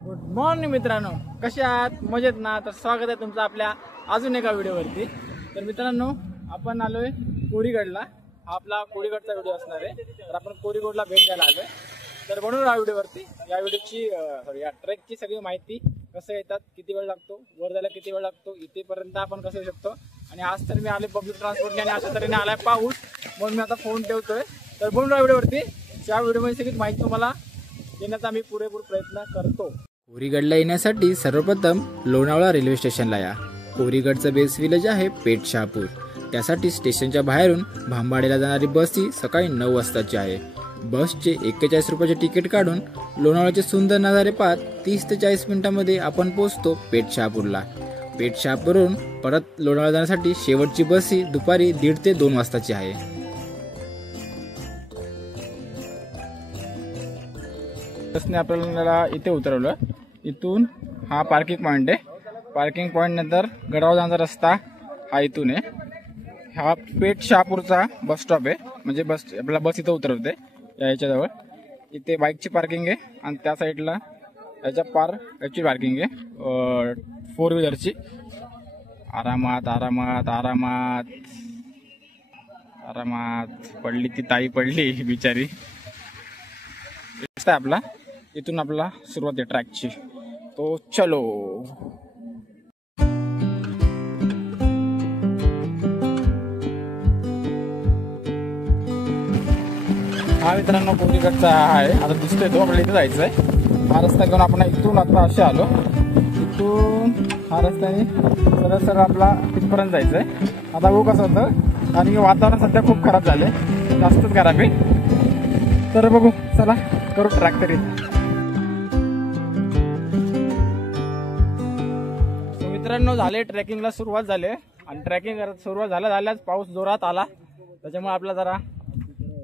Good morning मित्रांनो, कशा आहात? मजेत ना? तर स्वागत आहे तुमचं आपल्या अजून एका व्हिडिओवरती. तर मित्रांनो, आपण आलोय कोरीगडला. हा आपला कोरीगडचा व्हिडिओ असणार आहे. तर आपण कोरीगडला भेट द्यायला आलोय. तर बनवून या व्हिडिओवरती या व्हिडिओची या ट्रेकची सगळी माहिती, कसं येतात, किती वेळ लागतो, वर जायला किती वेळ लागतो, इथेपर्यंत आपण कसं येऊ शकतो. आणि आज तर मी आले पब्लिक ट्रान्सपोर्टने आणि अशा तऱ्हेने आलाय पाऊस, म्हणून मी आता फोन ठेवतोय. तर बनवून या व्हिडिओवरती त्या व्हिडिओमध्ये सगळी माहिती तुम्हाला देण्याचा आम्ही पुरेपूर प्रयत्न करतो. कोरीगडला येण्यासाठी सर्वप्रथम लोणावळा रेल्वे स्टेशनला या. कोरीगडचं बेस विलेज आहे पेठ शहापूर. त्यासाठी स्टेशनच्या बाहेरून भांबाडेला जाणारी बस ही सकाळी 9 वाजताची आहे. बसचे 41 रुपयाचे तिकीट काढून लोणावळ्याचे सुंदर नजारे पाहत 30 ते 40 मिनिटांमध्ये आपण पोहोचतो पेठ शहापूरला. पेठ शहापूरहून परत लोणावळा जाण्यासाठी शेवटची बस ही दुपारी 1:30 ते 2 वाजताची आहे. बसने आपल्याला इथे उतरवलं. इथून हा पार्किंग पॉईंट आहे. पार्किंग पॉईंट नंतर गडावर जाण्याचा रस्ता हा इथून आहे. हा पेठ शहापूरचा बस स्टॉप आहे. म्हणजे आपल्याला बस इथं उतरवते याच्याजवळ. इथे बाईकची पार्किंग आहे आणि त्या साईडला याची पार्किंग आहे 4 व्हीलरची. आरामात आरामात आरामात आरामात पडली ती ताई, पडली बिचारी. रस्ता आहे आपला. इथून आपला सुरुवात आहे ट्रॅकची. तो चलो. हा मित्रांनो कोरीगडचा आहे. आता दिसतोय तो, आपल्याला इथे जायचं आहे. हा रस्ता घेऊन आपण इथून आता असे आलो. इथून हा रस्त्याने सरळ आपला तिथपर्यंत जायचं आहे. आता बघू कसं होतं, कारण की वातावरण सध्या खूप खराब झाले, जास्तच खराब आहे. तर बघू, चला करू ट्रॅक तरी. मित्रांनो, झाले ट्रेकिंगला सुरुवात झाली आणि ट्रेकिंग सुरुवात झाल्याच पाऊस जोरात आला. त्याच्यामुळे आपला जरा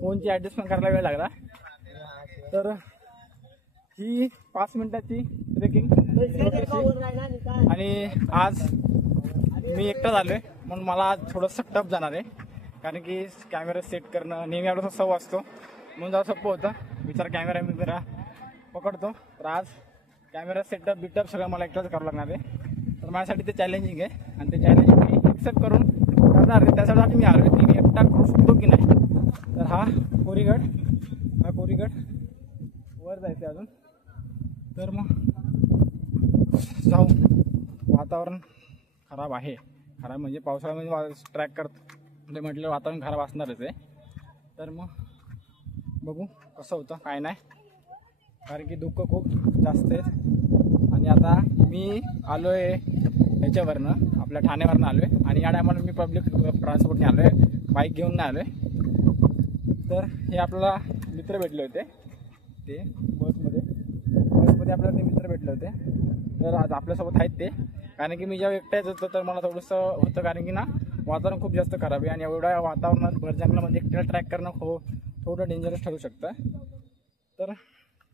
फोनची ॲडजस्टमेंट करायला वेळ लागला. तर ही 5 मिनिटाची ट्रेकिंग आणि आज मी एकटाच आलोय, म्हणून मला आज थोडंसं टफ जाणार आहे. कारण की कॅमेरा सेट करणं नेहमी एवढा सव असतो, म्हणून जरा सोपं होतं. कॅमेरा पकडतो. तर आज कॅमेरा सेटअप बिटअप सगळं मला एकटाच करावं लागणार आहे. तर माझ्यासाठी ते चॅलेंजिंग आहे आणि ते चॅलेंज मी एक्सेप्ट करून करणार आहे. त्यासाठी मी आलो की मी एकटा करू शकतो की नाही. तर हा कोरीगड वर जायचं अजून. तर मग जाऊ. वातावरण खराब आहे. खराब म्हणजे पावसाळ्यामध्ये ट्रॅक करतो म्हटलं वातावरण खराब असणारच आहे. तर मग बघू कसं होतं काय नाही, कारण की दुःख खूप जास्त आहे. आणि आता मी आलो आहे ह्याच्यावरनं, आपल्या ठाण्यावरनं आलो आहे. आणि या टायमाला मी पब्लिक ट्रान्सपोर्टने आलो आहे, बाईक घेऊन नाही आलो आहे. तर हे आपल्याला मित्र भेटले होते, ते बसमध्ये आपल्याला ते मित्र भेटले होते. तर आज आपल्यासोबत आहेत ते. कारण की मी जेव्हा एकट्याच होतो तर मला थोडंसं होतं, कारण की ना वातावरण खूप जास्त खराब आहे. आणि एवढ्या वातावरणात भर जंगलामध्ये एकट्याला ट्रॅक करणं थोडं डेंजरस ठरू शकतं. तर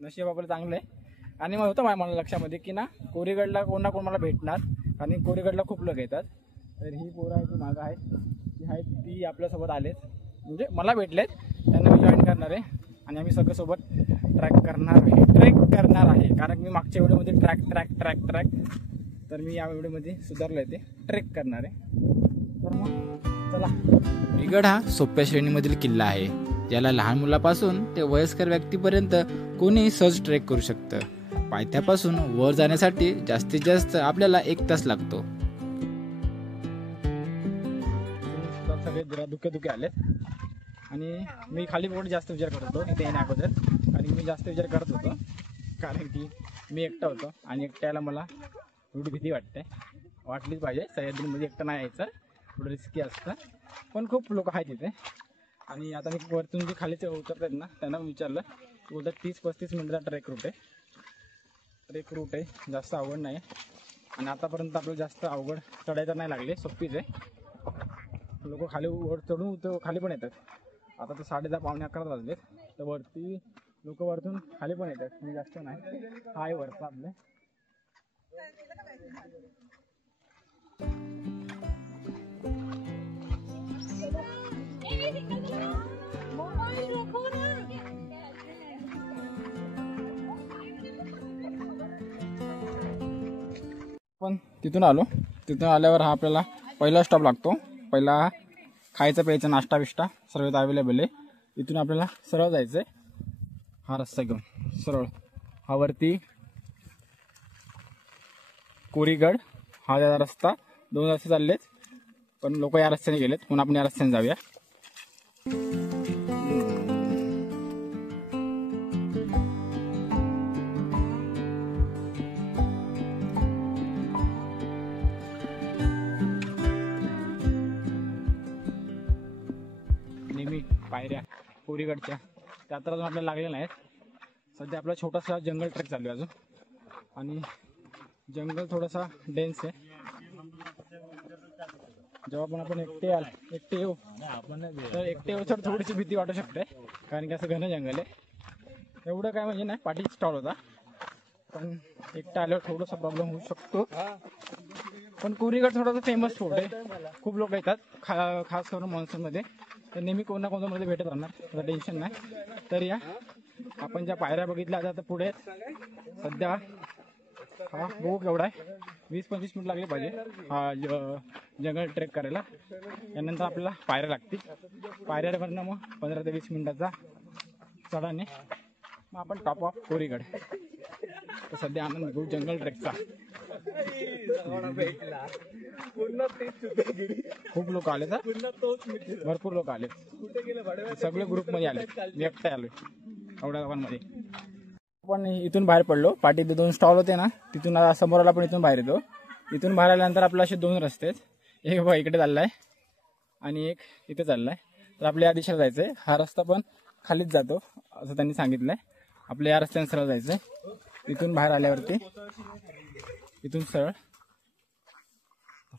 नशीब आपलं चांगलं आहे. आणि मग होतं मला लक्षामध्ये की ना कोरीगडला कोण ना कोण मला भेटणार, आणि कोरीगडला खूप लोक येतात. तर ही पोरं आहे, ती मागं आहेत, ती आपल्यासोबत आलेत, म्हणजे मला भेटलेत. त्यांना मी जॉईन करणार आहे आणि आम्ही सगळं सोबत ट्रॅक करणार आहे. कारण मी मागच्या व्हिडिओमध्ये ट्रॅक तर मी या व्हिडिओमध्ये सुधारलं आहे, ते ट्रेक करणार आहे. तर मग चला. कोरीगड हा सोप्या श्रेणीमधील किल्ला आहे, ज्याला लहान मुलापासून ते वयस्कर व्यक्तीपर्यंत कोणीही सहज ट्रेक करू शकतं. पायथ्यापासून वर जाण्यासाठी जास्तीत जास्त आपल्याला 1 तास लागतो. सगळे दुखे आलेत आणि मी खाली पोट जास्त विचार करत होतो इथे येण्या अगोदर. आणि मी जास्त विचार करत होतो कारण की मी एकटा होतो आणि एकट्याला मला थोडी भीती वाटलीच पाहिजे. सह्याद्रीमध्ये एकटं नाही यायचं, थोडं रिस्की असतं. पण खूप लोक आहेत तिथे. आणि आता मी वरतून जे खाली उतरत आहेत ना, त्यांना विचारलं, बोलतात 30-35 मिनिटाचा ट्रेक रूट आहे, जास्त अवघड नाही. आणि आतापर्यंत आपल्याला जास्त अवघड चढायचं नाही लागले, सोपीच आहे. लोक खाली चढून खाली पण येतात. आता तर 10:30-11 वाजले. तर वरती लोक वरतून खाली पण येतात, मी जास्त नाही. हा आहे वरचा आपले. पण तिथून आलो. तिथून आल्यावर हा आपल्याला पहिला स्टॉप लागतो. पहिला खायचं प्यायचं नाश्ता बिष्टा सर्व अवेलेबल आहे. इथून आपल्याला सरळ जायचं आहे. हा रस्ता घेऊन सरळ हा वरती कोरीगड हा रस्ता. 2 रस्ते चाललेत पण लोक या रस्त्याने गेलेत म्हणून आपण या रस्त्याने जाऊया. नेहमी पायऱ्या कोरीगडच्या त्या तर अजून आपल्याला लागलेल्या नाहीत. सध्या आपला छोटासा जंगल ट्रेक चालू आहे अजून आणि जंगल थोडासा डेन्स आहे. जेव्हा आपण एकटे येऊ तर एकटे येऊ तर थोडीशी भीती वाटू शकते कारण की असं घन जंगल आहे. एवढं काय म्हणजे नाही पाठी स्टॉल होता पण एकटा आल्यावर थोडासा प्रॉब्लेम होऊ शकतो. पण कोरीगड थोडासा फेमस स्पॉट आहे. खूप लोक येतात खास करून मान्सूनमध्ये. तर नेहमी कोणा कोणामध्ये भेटत राहणार त्याचं टेन्शन नाही. तर या आपण ज्या पायऱ्या बघितल्या आता पुढे सध्या हा बघू केवढा आहे. 20-25 मिनिट लागले पाहिजे हा जंगल ट्रेक करायला. यानंतर आपल्याला पायऱ्या लागतील. पायऱ्यावरनं मग 15 ते 20 मिनिटाचा चढाने मग आपण टॉप ऑफ कोरीगड. तर सध्या आनंद घेऊ जंगल ट्रेकचा. खूप लोक आले तर भरपूर लोक आले. सगळे ग्रुपमध्ये आले. मी एकटे आलो एवढ्या लोकांमध्ये. आपण इथून बाहेर पडलो. पाठी 2 स्टॉल होते ना तिथून समोरला पण इथून बाहेर येतो. इथून बाहेर आल्यानंतर आपल्या असे 2 रस्ते आहेत. एक बघा इकडे चाललाय आणि एक इथे चाललाय. तर आपल्या या दिशेला जायचंय. हा रस्ता पण खालीच जातो असं त्यांनी सांगितलंय. आपल्या या रस्त्याने सरळ जायचंय. इथून बाहेर आल्यावरती इथून सरळ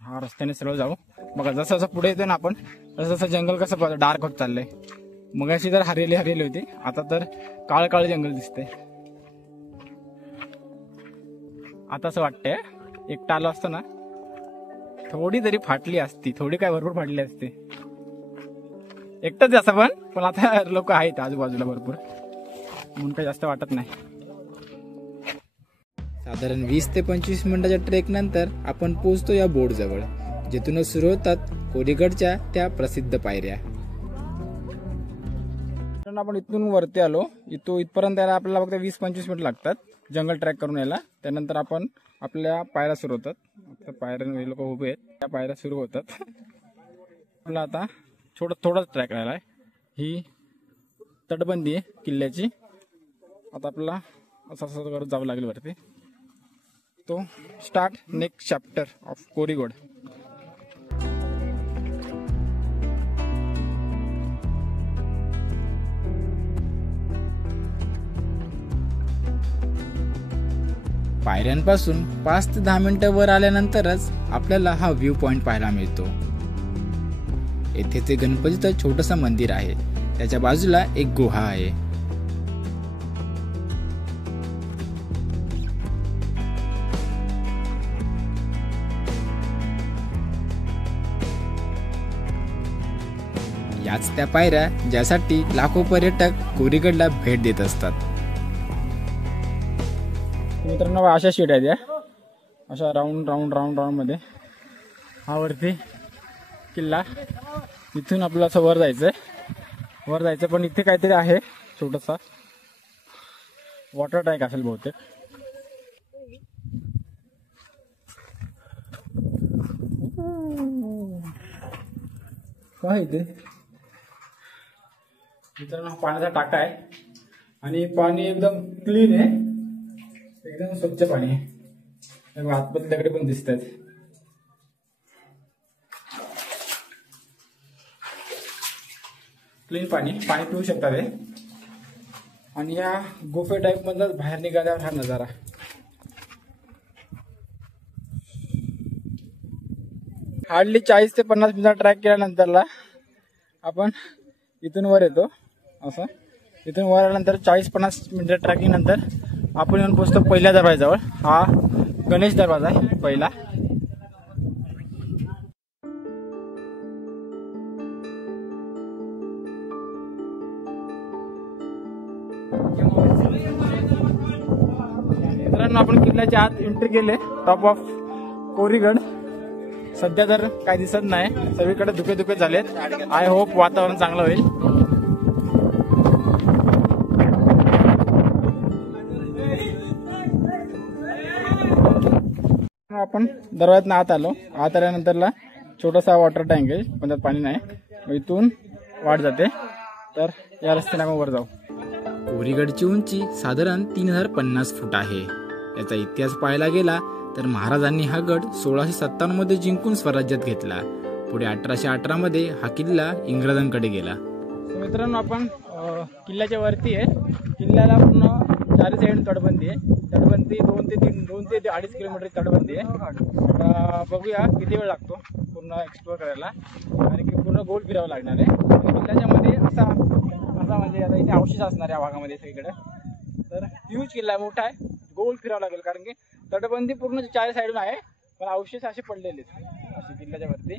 हा रस्त्याने सरळ जाऊ. बघा जसं जसं पुढे येतो ना आपण तसं जसं जंगल कसं डार्क होत चाललंय. मगाशी तर हरियाली होती आता तर काळ काळ जंगल दिसतंय. आता असं वाटतंय एकटा आलो असतो ना थोडी तरी फाटली असती. थोडी काय भरपूर फाटली असते. एकटंच असं पण आता लोक आहेत आजूबाजूला भरपूर म्हणून काही जास्त वाटत नाही. साधारण 20 ते 25 मिनिटाच्या ट्रेक नंतर आपण पोहोचतो या बोर्ड जवळ जिथून सुरू होतात कोरीगडच्या त्या प्रसिद्ध पायऱ्या. आपण इथून वरती आलो. इथपर्यंत यायला आपल्याला फक्त 20-25 मिनिट लागतात जंगल ट्रॅक करून यायला. त्यानंतर आपण आपल्या पायऱ्या सुरू होतात. पायऱ्यांवर लोक उभे आहेत. त्या पायऱ्या सुरू होतात. आपला आता थोडाच ट्रॅक राहिला आहे. ही तटबंदी आहे किल्ल्याची. आता आपल्याला असं करत जावं लागेल वरती. तो start next chapter of Korigad. पायऱ्यांपासून 5 ते 10 मिनिटं वर आल्यानंतरच आपल्याला हा व्ह्यू पॉइंट पाहायला मिळतो. येथेच एक गणपतीचं छोटंसं मंदिर आहे. त्याच्या बाजूला एक गुहा आहे. याच त्या पायऱ्या ज्यासाठी लाखो पर्यटक कोरीगडला भेट देत असतात. मित्रांनो अशा शीट आहेत या अशा राऊंड मध्ये हा वरती किल्ला. इथून आपल्याला असं वर जायचं पण इथे काहीतरी आहे छोटासा वॉटर टँक असेल बहुतेक. काय इथे मित्रांनो पाण्याचा टाका आहे आणि पाणी एकदम क्लीन आहे. एकदम स्वच्छ पाणी आहे. आतमध्ये दगडे पण दिसत आहेत. क्लीन पाणी पिऊ शकतात हे. आणि या गुफे टाईप मधून बाहेर निघाल्यावर हा नजारा. हार्डली 40 ते 50 मिनिट ट्रॅक केल्यानंतरला आपण इथून वर येतो. असं इथून वर आल्यानंतर 40-50 मिनिट ट्रॅकिंग नंतर आपण येऊन पोहोचतो पहिल्या दरवाजाजवळ. हा गणेश दरवाजा आहे पहिला. मित्रांनो आपण किल्ल्याच्या आत एंट्री केले. Top of Korigad. सध्या तर काही दिसत नाही, सगळीकडे धुके धुके झालेत. आय होप वातावरण चांगलं होईल. आपण दरवाजात आत आलो. आत आल्यानंतरला छोटासा वॉटर टँक आहे, पण त्यात पाणी नाही. मग इथून वाट जाते, तर या रस्त्याने आपण वर जाऊ. कोरीगडची उंची साधारण 3050 फूट आहे. याचा इतिहास पाहायला गेला तर महाराजांनी हा गड 1657 मध्ये जिंकून स्वराज्यात घेतला. पुढे 1818 मध्ये हा किल्ला इंग्रजांकडे गेला. मित्रांनो, आपण किल्ल्याच्या वरती आहे. किल्ल्याला पूर्ण चारी साईड तटबंदी आहे. तटबंदी 2 ते 2.5 किलोमीटर तटबंदी आहे. बघूया किती वेळ लागतो पूर्ण एक्सप्लोर करायला, आणि की पूर्ण गोल फिरावं लागणार आहे. किल्ल्याच्या मध्ये असा म्हणजे आता इथे अवशेष असणार या भागामध्ये सगळीकडे. तर ह्यूज किल्ला आहे, मोठा आहे, गोल फिरावं लागेल, कारण की तटबंदी पूर्ण चारी साईडून आहे, पण अवशेष असे पडलेले असे किल्ल्याच्या वरती.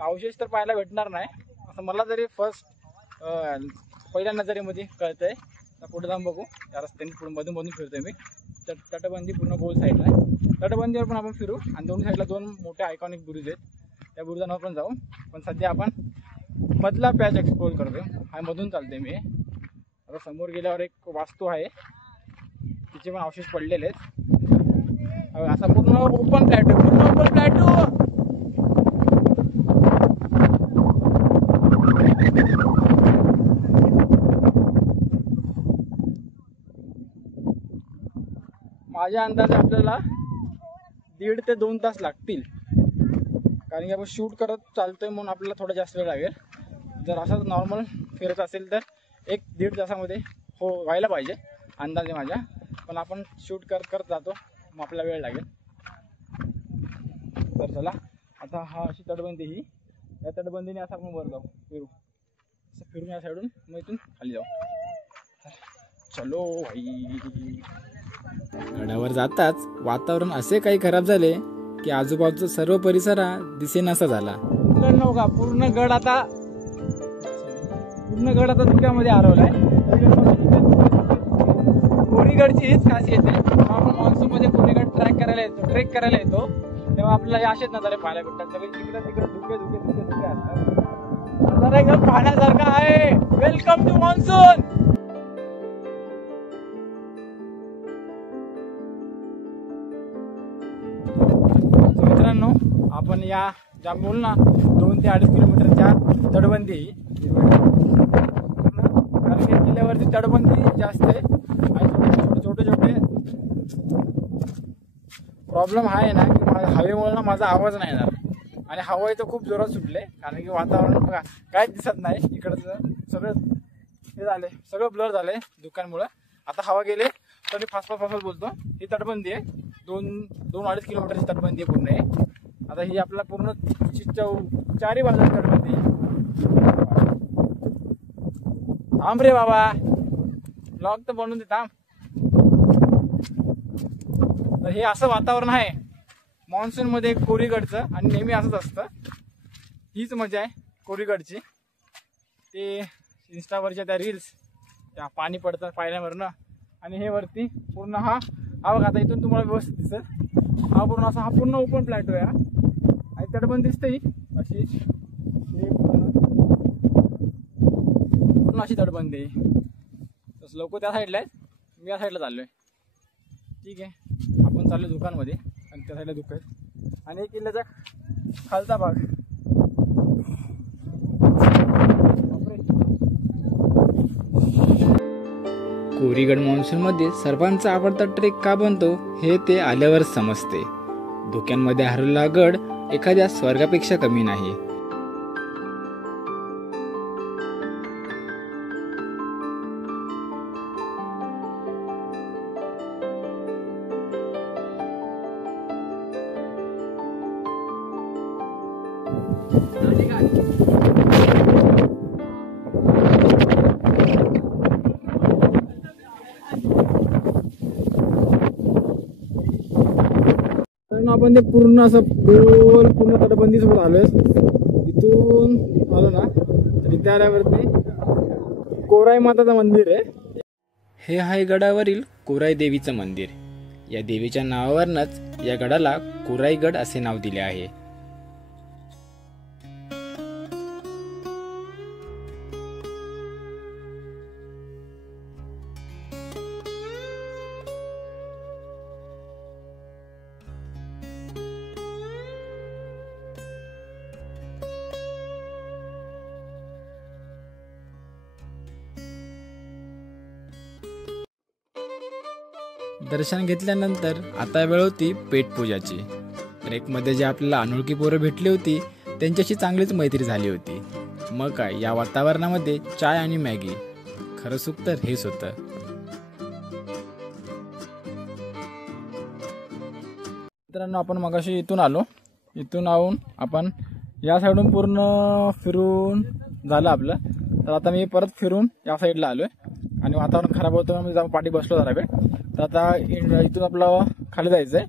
अवशेष तर पाहायला भेटणार नाही असं मला तरी पहिल्या नजरेमध्ये कळतंय. तर पुढे जाऊन बघू. त्या रस्त्याने पुढे मधून फिरतोय मी. तटबंदी पूर्ण गोल साईडला आहे. तटबंदीवर पण आपण फिरू, आणि दोन्ही साईडला 2 मोठे आयकॉनिक बुरुज आहेत. त्या बुरुजांवर पण जाऊ. पण सध्या आपण मधला पॅच एक्सप्लोर करतोय. हा मधून चालतोय मी. आता समोर गेल्यावर एक वास्तू आहे, तिचे पण अवशेष पडलेले आहेत. असा पूर्ण ओपन प्लॅटो. माझ्या अंदाजे आपल्याला 1.5 ते 2 तास लागतील, कारण की आपण शूट करत चालतोय म्हणून आपल्याला थोडा जास्त वेळ लागेल. जर असं नॉर्मल फिरत असेल तर 1-1.5 तासामध्ये व्हायला पाहिजे अंदाजे माझ्या. पण आपण शूट करत जातो, मग आपल्याला वेळ लागेल. तर चला, आता हा अशी तटबंदी, ही या तटबंदीने असं आपण वर जाऊ, असं फिरून या साईडून, मग इथून खाली जाऊ. चलो भाई. गडावर जाताच वातावरण असे काही खराब झाले की आजूबाजूचा सर्व परिसर दिसेनासा झाला. का पूर्ण गड आता धुक्यामध्ये हरवलाय. कोरीगडची हीच खासियत आहे. जेव्हा आपण मान्सून मध्ये कोरीगड ट्रेक करायला येतो तेव्हा आपल्याला असेच नजारे पाहायला भेटतात. सगळे तिकडे धुके असतात. नजारा एकदम पाहण्यासारखा आहे. Welcome to monsoon. मित्रांनो, आपण या बोल ना 2 ते 2.5 किलोमीटरच्या तटबंदी, कारण की किल्ल्यावरती तटबंदी जास्त आहे, आणि छोटे प्रॉब्लेम हा आहे ना की हवेमुळे ना माझा आवाज नाही येणार. आणि हवा इथं खूप जोरात सुटले, कारण की वातावरण बघा काहीच दिसत नाही. इकडचं सगळं हे झाले, सगळं ब्लर झालंय धुक्यांमुळं. आता हवा गेले तर मी फास्ट बोलतो. ही तटबंदी आहे, 2-2.5 किलोमीटरची तटबंदी पूर्ण आहे. आता ही आपल्याला पूर्ण चारी बाजूला तटबंदी. थांब रे बाबा, ब्लॉग तर बनवून दे, थांब. तर हे असं वातावरण आहे मान्सून मध्ये कोरीगडचं, आणि नेहमी असंच असतं. हीच मजा आहे कोरीगडची. ते इंस्टावरच्या त्या रील्स, त्या पाणी पडतं पायऱ्यावरनं, आणि हे वरती पूर्ण हा बघा. आता इथून तुम्हाला व्यवस्थित दिसत, हा पूर्ण ओपन प्लॅटो आहे. आणि तटबंदी दिसते अशी, पूर्ण अशी तटबंदी आहे. तसं लोक त्या साईडला आहेत, मी या साईडला चाललोय. ठीक आहे, आपण चाललो दुकानमध्ये, आणि त्या साईडला दुकान आहेत. आणि किल्ल्याचा खालचा भाग. कोरीगड मान्सूनमध्ये सर्वांचा आवडता ट्रेक का बनतो हे ते आल्यावर समजते. धुक्यांमध्ये हरवलेला गड एखाद्या स्वर्गापेक्षा कमी नाही. आपण ते पूर्ण असं गोल पूर्ण तटबंदी सोबत आलोय. इथून आलो ना तर इथे आल्यावरती कोराई माताचं मंदिर आहे. हे आहे गडावरील कोराई देवीचं मंदिर. या देवीच्या नावावरूनच या गडाला कोराईगड असे नाव दिले आहे. दर्शन घेतल्यानंतर आता वेळ होती पेटपूजाची. ट्रेकमध्ये जे आपल्याला अनोळखी पोरं भेटली होती त्यांच्याशी चांगलीच मैत्री झाली होती. मग काय, या वातावरणामध्ये चाय आणि मॅगी, खरं सुख तर हेच होतं. मित्रांनो, आपण मगाशी इथून आलो. इथून येऊन आपण या साईडून पूर्ण फिरून झालं आपलं. तर आता मी परत फिरून या साईडला आलोय आणि वातावरण खराब होतं, मी जाऊन पाठी बसलो जरा वेळ. तर आता इथून आपलं खाली जायचं आहे.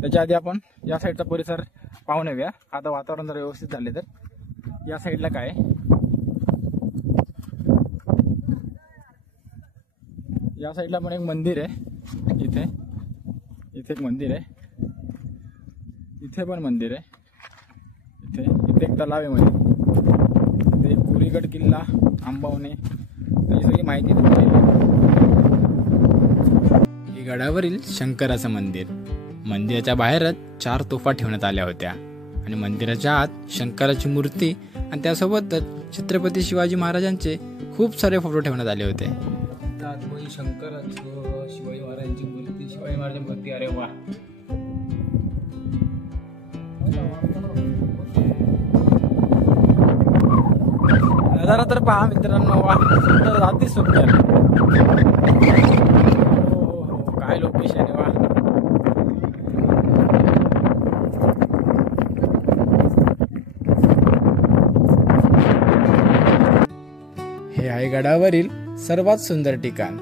त्याच्या आधी आपण या साईडचा परिसर पाहून येऊया. आता वातावरण जर व्यवस्थित झाले तर या साईडला काय आहे, या साईडला पण एक मंदिर आहे. इथे एक मंदिर आहे, इथे पण मंदिर आहे. इथे एक तलाव आहे मध्ये. इथे कोरीगड किल्ला, आंबवणे, त्याची सगळी माहिती दिलेली हे गडावरील शंकराचं मंदिर. मंदिराच्या बाहेरच 4 तोफा ठेवण्यात आल्या होत्या आणि मंदिराच्या आत शंकराची मूर्ती आणि त्यासोबतच छत्रपती शिवाजी महाराजांचे खूप सारे फोटो ठेवण्यात आले होते. शंकराचं, शिवाजी महाराजांची मूर्ती, शिवाजी महाराजांची मूर्ती. अरे वा, नजारा तर पहा मित्रांनो. वा, सुंदर, अति सुंदर. काय लोकेशन आहे. वा, हे आहे गडावरील सर्वात सुंदर ठिकाण.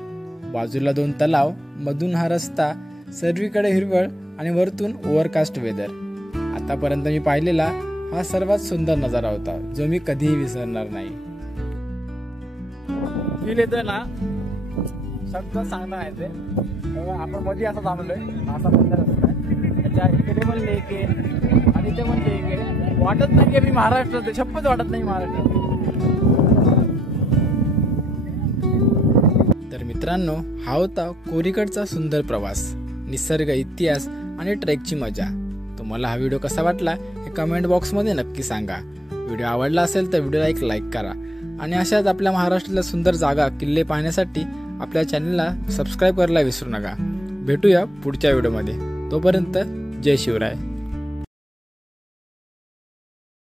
बाजूला 2 तलाव, मधून हा रस्ता, सर्वीकडे हिरवळ आणि वरतून ओव्हरकास्ट वेदर. आतापर्यंत मी पाहिलेला हा सर्वात सुंदर नजारा होता, जो मी कधीही विसरणार नाही. फील येतोय ना, सगळं सांगता येते. आपण मध्ये असं थांबलोय, असा बंद रस्ता आहे. त्याच्या इकडे पण लेक आहे आणि इथे पण लेक आहे. वाटत नाही की मी महाराष्ट्रात आहे, शपथ वाटत नाही महाराष्ट्रात. तर मित्रांनो, हा होता कोरीगडचा सुंदर प्रवास, निसर्ग, इतिहास आणि ट्रेकची मजा. तुम्हाला हा व्हिडिओ कसा वाटला हे कमेंट बॉक्समध्ये नक्की सांगा. व्हिडिओ आवडला असेल तर व्हिडिओला एक लाईक करा आणि अशाच आपल्या महाराष्ट्रातल्या सुंदर जागा, किल्ले पाहण्यासाठी आपल्या चॅनलला सबस्क्राईब करायला विसरू नका. भेटूया पुढच्या व्हिडिओमध्ये. तोपर्यंत जय शिवराय.